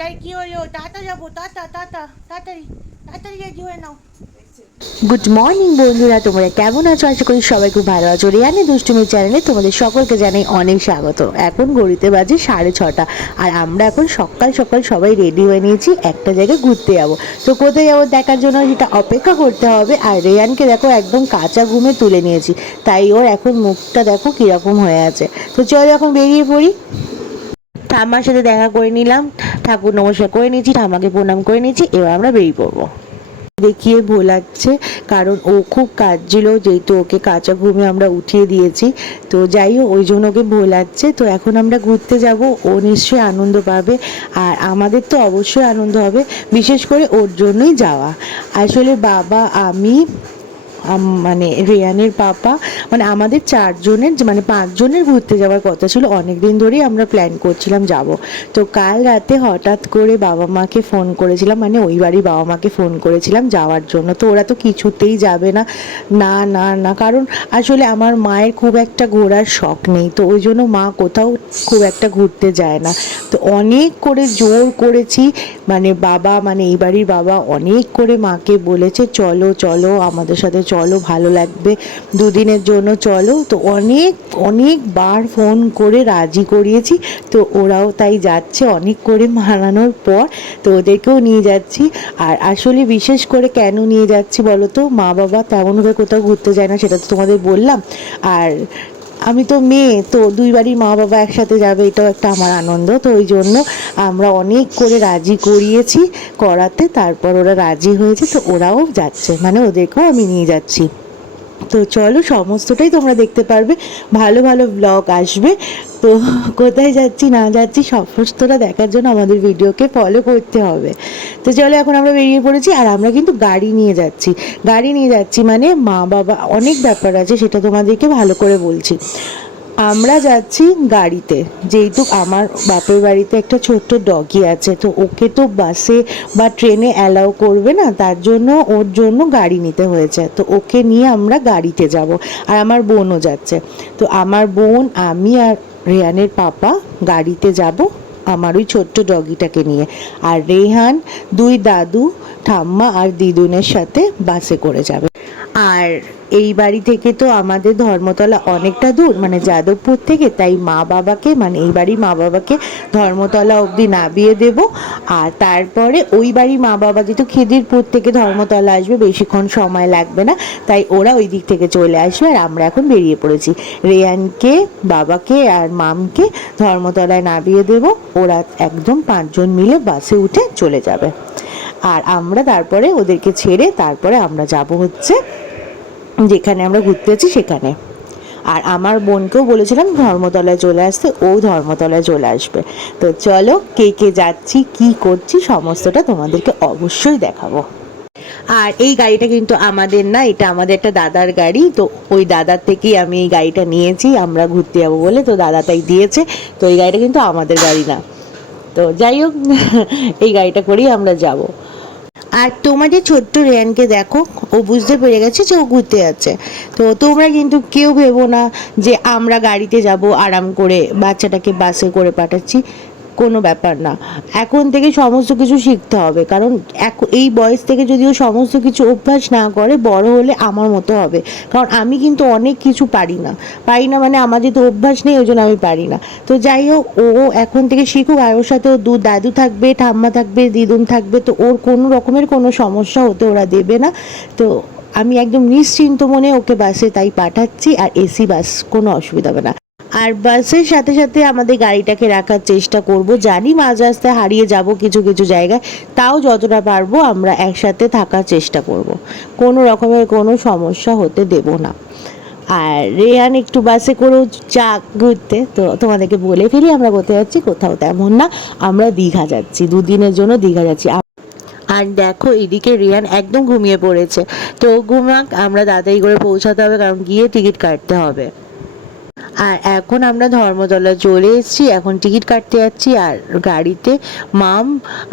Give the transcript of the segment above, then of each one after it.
তাই কি হলো? টাটা যাবো, টাটা টাটা, তাড়াতাড়ি তাড়াতাড়ি রেডি হয়ে নাও। গুড মর্নিং বন্ধুরা, তোমরা কেমন আছো? আশা করি সবাই খুব ভালো আছো। রিয়ানি দুষ্টুমি চ্যানেলে তোমাদের সকলকে জানাই অনেক স্বাগত। এখন ঘড়িতে বাজে 6:30 আর আমরা এখন সকাল সকাল সবাই রেডি হয়ে নিয়েছি, একটা জায়গায় ঘুরতে যাবো। তো কোথায় যাবো দেখার জন্য সেটা অপেক্ষা করতে হবে। আর রেয়ানকে দেখো একদম কাঁচা ঘুমে তুলে নিয়েছি, তাই ওর এখন মুখটা দেখো কিরকম হয়ে আছে। তো চলো এখন বেরিয়ে পড়ি। ঠাম্মার সাথে দেখা করে নিলাম, ঠাকুর নমস্কার করে নিয়েছি, ঠাম্মাকে প্রণাম করে নিয়েছি, এবার আমরা বেরিয়ে পড়বো। দেখিয়ে ভোলাচ্ছে, কারণ ও খুব কাঁদছিল, যেহেতু ওকে কাঁচা ঘুমে আমরা উঠিয়ে দিয়েছি। তো যাই হোক, ওই জন্য ওকে ভোলাচ্ছে। তো এখন আমরা ঘুরতে যাব, ও নিশ্চয়ই আনন্দ পাবে আর আমাদের তো অবশ্যই আনন্দ হবে, বিশেষ করে ওর জন্যই যাওয়া। আসলে বাবা, আমি, মানে রেয়ানের পাপা, মানে আমাদের 4 জনের, মানে 5 জনের ঘুরতে যাওয়ার কথা ছিল। অনেক দিন ধরেই আমরা প্ল্যান করছিলাম যাব। তো কাল রাতে হঠাৎ করে বাবা মাকে ফোন করেছিলাম, মানে ওই বাড়ির বাবা মাকে ফোন করেছিলাম যাওয়ার জন্য। তো ওরা তো কিছুতেই যাবে না, না না না, কারণ আসলে আমার মায়ের খুব একটা ঘোরার শখ নেই, তো ওই জন্য মা কোথাও খুব একটা ঘুরতে যায় না। তো অনেক করে জোর করেছি, মানে বাবা, মানে এই বাড়ির বাবা অনেক করে মাকে বলেছে চলো চলো আমাদের সাথে চলো, ভালো লাগবে, দুদিনের জন্য চলো। তো অনেকবার ফোন করে রাজি করিয়েছি, তো ওরাও তাই যাচ্ছে অনেক করে মানানোর পর। তো ওদেরকেও নিয়ে যাচ্ছি। আর আসলে বিশেষ করে কেন নিয়ে যাচ্ছি বলো তো, মা বাবা তেমনভাবে কোথাও ঘুরতে যায় না, সেটা তো তোমাদের বললাম। আর আমি তো মেয়ে, তো দুই বাড়ির মা বাবা একসাথে যাবে, এটাও একটা আমার আনন্দ। তো ওই জন্য আমরা অনেক করে রাজি করিয়েছি করাতে, তারপর ওরা রাজি হয়েছে, তো ওরাও যাচ্ছে, মানে ওদেরকেও আমি নিয়ে যাচ্ছি। তো চলো, সমস্তটাই তোমরা দেখতে পারবে, ভালো ভালো ব্লগ আসবে। তো কোথায় যাচ্ছি না যাচ্ছি সমস্তটা দেখার জন্য আমাদের ভিডিওকে ফলো করতে হবে। তো চলো, এখন আমরা বেরিয়ে পড়েছি আর আমরা কিন্তু গাড়ি নিয়ে যাচ্ছি। গাড়ি নিয়ে যাচ্ছি মানে মা বাবা, অনেক ব্যাপার আছে, সেটা তোমাদেরকে ভালো করে বলছি। আমরা যাচ্ছি গাড়িতে, যেহেতু আমার বাপের বাড়িতে একটা ছোট্ট ডগি আছে, তো ওকে তো বাসে বা ট্রেনে অ্যালাউ করবে না, তার জন্য ওর জন্য গাড়ি নিতে হয়েছে। তো ওকে নিয়ে আমরা গাড়িতে যাব। আর আমার বোনও যাচ্ছে। তো আমার বোন, আমি আর রেহানের পাপা গাড়িতে যাব আমার ওই ছোট্ট ডগিটাকে নিয়ে। আর রেহান, দুই দাদু, ঠাম্মা আর দিদুনের সাথে বাসে করে যাবে। আর এই বাড়ি থেকে তো আমাদের ধর্মতলা অনেকটা দূর, মানে যাদবপুর থেকে, তাই মা বাবাকে, মানে এই বাড়ির মা বাবাকে ধর্মতলা অবধি নামিয়ে দেব। আর তারপরে ওই বাড়ির মা বাবা যেহেতু খিদিরপুর থেকে ধর্মতলা আসবে, বেশিক্ষণ সময় লাগবে না, তাই ওরা ওই দিক থেকে চলে আসবে। আর আমরা এখন বেরিয়ে পড়েছি, রেয়ানকে, বাবাকে আর মামকে ধর্মতলায় নামিয়ে দেব। ওরা একদম 5 জন মিলে বাসে উঠে চলে যাবে। আর আমরা তারপরে ওদেরকে ছেড়ে তারপরে আমরা যাব হচ্ছে যেখানে আমরা ঘুরতে যাচ্ছি সেখানে। আর আমার বোনকেও বলেছিলাম ধর্মতলায় চলে আসতে, ও ধর্মতলায় চলে আসবে। তো চলো, কে কে যাচ্ছি, কি করছি, সমস্তটা তোমাদেরকে অবশ্যই দেখাবো। আর এই গাড়িটা কিন্তু আমাদের না, এটা আমাদের একটা দাদার গাড়ি। তো ওই দাদার থেকেই আমি এই গাড়িটা নিয়েছি, আমরা ঘুরতে যাবো বলে, তো দাদা তাই দিয়েছে। তো এই গাড়িটা কিন্তু আমাদের গাড়ি না। তো যাই হোক, এই গাড়িটা করেই আমরা যাব। আর তোমাদের ছোট্ট রেয়ানকে দেখো, ও বুঝতে পেরে গেছে যে ও ঘুরতে যাচ্ছে। তো তোমরা কিন্তু কেউ ভেবো না যে আমরা গাড়িতে যাব আরাম করে, বাচ্চাটাকে বাসে করে পাঠাচ্ছি, কোনো ব্যাপার না। এখন থেকে সমস্ত কিছু শিখতে হবে, কারণ এই বয়স থেকে যদি ও সমস্ত কিছু অভ্যাস না করে, বড় হলে আমার মতো হবে। কারণ আমি কিন্তু অনেক কিছু পারি না, মানে আমার যেহেতু অভ্যাস নেই, ওই জন্য আমি পারি না। তো যাই হোক, ও এখন থেকে শিখুক। আর ওর সাথে দু দাদু থাকবে, ঠাম্মা থাকবে, দিদুন থাকবে, তো ওর কোনো রকমের কোনো সমস্যা হতে ওরা দেবে না। তো আমি একদম নিশ্চিন্ত মনে ওকে বাসে তাই পাঠাচ্ছি। আর এসি বাস, কোনো অসুবিধা হবে না। আর বাসের সাথে সাথে আমাদের গাড়িটাকে রাখার চেষ্টা করব। জানি মাঝ রাস্তায় হারিয়ে যাব কিছু কিছু জায়গায়, তাও যতটা পারবো আমরা একসাথে থাকার চেষ্টা করব, কোনো রকমের কোনো সমস্যা হতে দেব না। আর রেহান একটু বাসে করেও যাক ঘুরতে। তো তোমাদেরকে বলে ফেলি আমরা কোথায় যাচ্ছি। কোথাও তেমন না, আমরা দীঘা যাচ্ছি, দুদিনের জন্য দীঘা যাচ্ছি। আর দেখো, এদিকে রিয়ান একদম ঘুমিয়ে পড়েছে। তো ঘুমাক, আমরা তাড়াতাড়ি করে পৌঁছাতে হবে, কারণ গিয়ে টিকিট কাটতে হবে। আর এখন আমরা ধর্মতলা চলে এসেছি, এখন টিকিট কাটতে যাচ্ছি। আর গাড়িতে মাম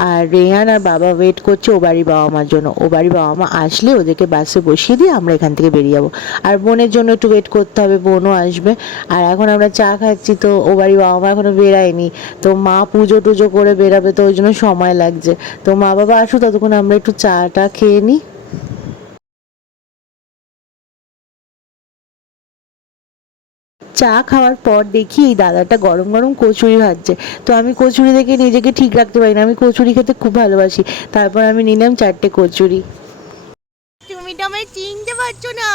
আর রেহান আর বাবা ওয়েট করছে ও বাড়ির বাবা মার জন্য। ও বাড়ির বাবা মা আসলে ওদেরকে বাসে বসিয়ে দিয়ে আমরা এখান থেকে বেরিয়ে যাবো। আর বোনের জন্য একটু ওয়েট করতে হবে, বোনও আসবে। আর এখন আমরা চা খাচ্ছি, তো ও বাড়ির বাবা মা এখনো বেরায়নি, তো মা পুজো টুজো করে বেরাবে, তো ওই জন্য সময় লাগছে। তো মা বাবা আসুক, ততক্ষণ আমরা একটু চাটা খেয়ে নিই। চা খাওয়ার পর দেখি এই দাদাটা গরম গরম কচুরি ভাজছে। তো আমি কচুরি দেখে নিজেকে ঠিক রাখতে পারি না, আমি কচুরি খেতে খুব ভালোবাসি। তারপর আমি নিলাম 4টে কচুরি। তুমি তো আমায় চিনতে পারছো না,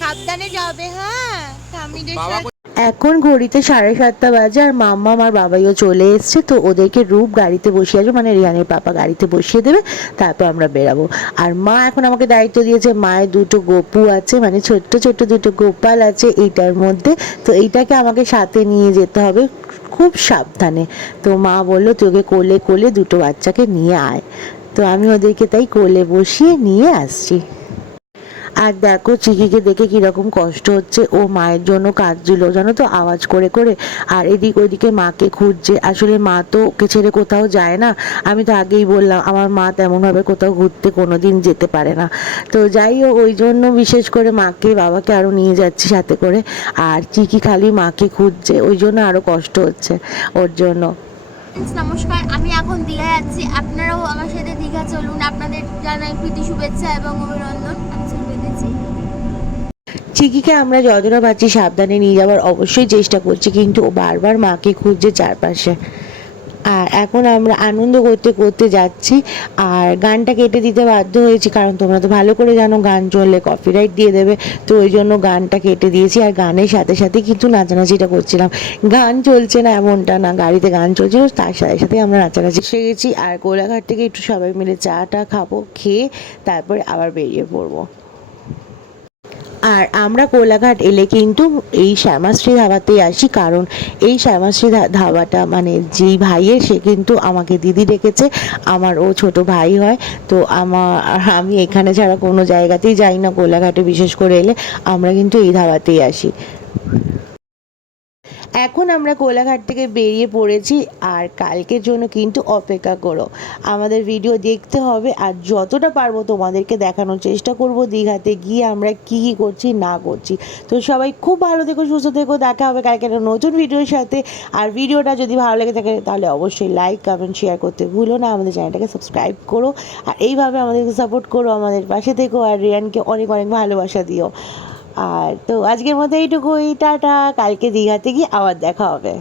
সাবধানে যাবে। হ্যাঁ, স্বামীদের সাথে। এখন ঘড়িতে 7:30 বাজে, আর মাম্মা আর বাবাইও চলে এসছে। তো ওদেরকে রূপ গাড়িতে বসিয়ে আসবে, মানে রিয়ানের পাপা গাড়িতে বসিয়ে দেবে, তারপর আমরা বেরাবো। আর মা এখন আমাকে দায়িত্ব দিয়েছে, মায়ের 2টো গপু আছে, মানে ছোট্ট ছোট্ট 2টো গোপাল আছে এইটার মধ্যে, তো এইটাকে আমাকে সাথে নিয়ে যেতে হবে খুব সাবধানে। তো মা বললো তুই ওকে কোলে কোলে 2টো বাচ্চাকে নিয়ে আয়। তো আমি ওদেরকে তাই কোলে বসিয়ে নিয়ে আসছি। আর দেখো চিকিকে দেখে কিরকম কষ্ট হচ্ছে, ও মায়ের জন্য কাঁদছিল জানো তো, আওয়াজ করে করে। আর এদিক ওদিকে মাকে খুঁজছে, আসলে মা তো ওকে ছেড়ে কোথাও যায় না। আমি তো আগেই বললাম আমার মা তেমনভাবে কোথাও ঘুরতে কোনো দিন যেতে পারে না। তো যাই হোক, ওই জন্য বিশেষ করে মাকে বাবাকে আরও নিয়ে যাচ্ছি সাথে করে। আর চিকি খালি মাকে খুঁজছে, ওই জন্য আরও কষ্ট হচ্ছে ওর জন্য। নমস্কার, আমি এখন দীঘায় যাচ্ছি। আপনারাও আমার সাথে দীঘা চলুন। আপনাদের জানাই প্রীতি শুভেচ্ছা এবং অভিনন্দন। আমি চলে বেঁধেছি। চিকিকে আমরা যতটা পারছি সাবধানে নিয়ে যাওয়ার অবশ্যই চেষ্টা করছি, কিন্তু ও বারবার মাকে খুঁজছে চারপাশে। আর এখন আমরা আনন্দ করতে করতে যাচ্ছি। আর গানটা কেটে দিতে বাধ্য হয়েছি, কারণ তোমরা তো ভালো করে জানো গান চললে কপিরাইট দিয়ে দেবে। তো ওই জন্য গানটা কেটে দিয়েছি। আর গানের সাথে সাথে কিন্তু নাচানাচিটা করছিলাম। গান চলছে না এমনটা না, গাড়িতে গান চলছিল, তার সাথে সাথে আমরা নাচানাচি শিখেছি। আর কোলাঘাট থেকে একটু সবাই মিলে চাটা খাবো, খেয়ে তারপরে আবার বেরিয়ে পড়বো। আর আমরা কোলাঘাট এলে কিন্তু এই শ্যামাশ্রী ধাবাতেই আসি, কারণ এই শ্যামাশ্রী ধাবাটা মানে যেই ভাইয়ের, সে কিন্তু আমাকে দিদি ডেকেছে, আমার ও ছোট ভাই হয়। তো আমি এখানে ছাড়া কোনো জায়গাতেই যাই না, কোলাঘাটে বিশেষ করে এলে আমরা কিন্তু এই ধাবাতেই আসি। এখন আমরা কোলাঘাট থেকে বেরিয়ে পড়েছি, আর কালকের জন্য কিন্তু অপেক্ষা করো। আমাদের ভিডিও দেখতে হবে, আর যতটা পারবো তোমাদেরকে দেখানোর চেষ্টা করব দীঘাতে গিয়ে আমরা কী কী করছি না করছি। তো সবাই খুব ভালো থেকো, সুস্থ থেকো, দেখা হবে কালকে একটা নতুন ভিডিওর সাথে। আর ভিডিওটা যদি ভালো লেগে থাকে তাহলে অবশ্যই লাইক কমেন্ট শেয়ার করতে ভুলো না, আমাদের চ্যানেলটাকে সাবস্ক্রাইব করো। আর এইভাবে আমাদেরকে সাপোর্ট করো, আমাদের পাশে থেকো, আর রিয়ানকে অনেক অনেক ভালোবাসা দিও। আর তো আজকের মতো এইটুকুই, টাটা। কালকে দীঘাতে গিয়ে আবার দেখা হবে।